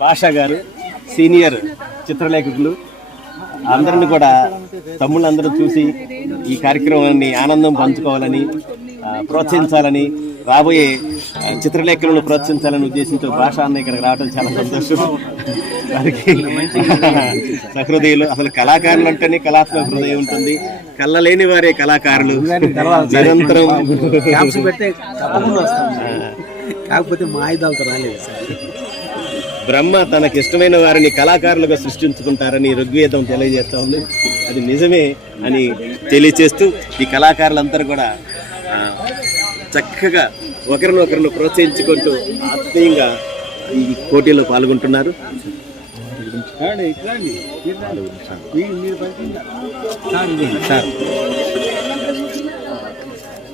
భాషా గారు సీనియర్ చిత్రలేఖకులు అందరిని కూడా తమ్ముళ్ళందరూ చూసి ఈ కార్యక్రమాన్ని ఆనందం పంచుకోవాలని ప్రోత్సహించాలని రాబోయే చిత్రలేఖలను ప్రోత్సహించాలని ఉద్దేశంతో భాష అన్న ఇక్కడికి రావడం చాలా సంతోషం. వారికి సహృదయులు అసలు కళాకారులు అంటేనే కళాత్మక హృదయం ఉంటుంది. కళ్ళ లేని వారే కళాకారులు. నిరంతరం కాకపోతే మా ఆయుధాలతో రాలేదు సార్. బ్రహ్మ తనకి ఇష్టమైన వారిని కళాకారులుగా సృష్టించుకుంటారని ఋగ్వేదం తెలియజేస్తా ఉంది. అది నిజమే అని తెలియచేస్తూ ఈ కళాకారులందరూ కూడా చక్కగా ఒకరినొకరిని ప్రోత్సహించుకుంటూ ఆత్మీయంగా ఈ పోటీలో పాల్గొంటున్నారు. సార్.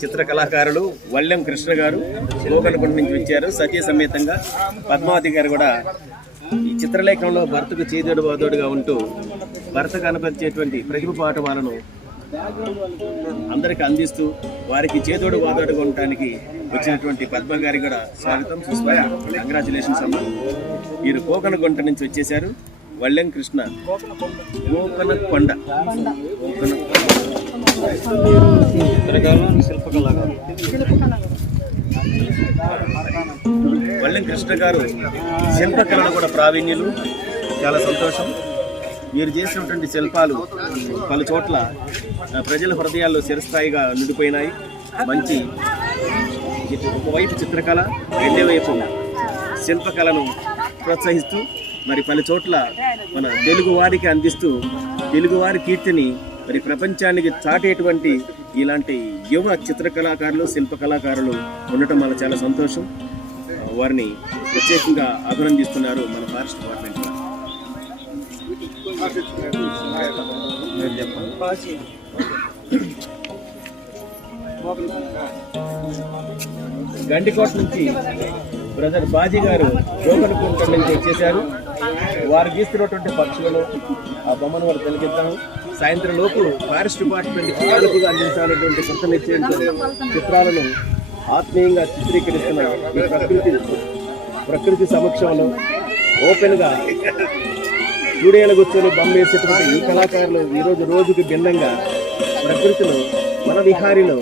చిత్ర కళాకారులు వల్లెం కృష్ణ గారు గోకనకుంట నుంచి వచ్చారు. సత్య సమేతంగా పద్మావతి గారు కూడా ఈ చిత్రలేఖనంలో భర్తకు చేదోడు బాదోడుగా ఉంటూ భర్త కనపరిచేటువంటి ప్రతిభ పాఠవాలను అందరికి అందిస్తూ వారికి చేదోడు వాదోడుగా ఉండటానికి వచ్చినటువంటి పద్మ గారి కూడా స్వాగతం. సుస్వాగతం కంగ్రాచులేషన్స్ అమ్మ. వీరు కోకనగుంట నుంచి వచ్చేసారు వల్లెం కృష్ణ కోకన కొండ కోకన వల్లెం కృష్ణ గారు శిల్పకళలో కూడా ప్రావీణ్యులు. చాలా సంతోషం. మీరు చేసినటువంటి శిల్పాలు పలు చోట్ల ప్రజల హృదయాల్లో చిరస్థాయిగా నిండిపోయినాయి. మంచి ఒకవైపు చిత్రకళ రెండో వైపు శిల్పకళను ప్రోత్సహిస్తూ మరి పలు చోట్ల మన తెలుగువారికి అందిస్తూ తెలుగువారి కీర్తిని మరి ప్రపంచానికి చాటేటువంటి ఇలాంటి యువ చిత్రకళాకారులు శిల్ప కళాకారులు ఉండటం వల్ల చాలా సంతోషం. వారిని ప్రత్యేకంగా అభినందిస్తున్నారు మన ఫారెస్ట్ డిపార్ట్మెంట్ గండికోట నుంచి బ్రదర్ బాజీ గారు గోకనకుంట నుంచి వచ్చేసారు వారు గీస్తున్నటువంటి పక్షులను ఆ బొమ్మను వారు తెలిగిద్దాము. సాయంత్రం లోపు ఫారెస్ట్ డిపార్ట్మెంట్ కానుకగా అందించాలనేటువంటి కృతనిశ్చయంతో చిత్రాలను ఆత్మీయంగా చిత్రీకరిస్తున్న ఈ ప్రకృతి ప్రకృతి సమక్షంలో ఓపెన్గా స్టూడియోలో కూర్చొని బొమ్మ వేసేటువంటి ఈ కళాకారులు ఈరోజు రోజుకి భిన్నంగా ప్రకృతిలో మన విహారిలో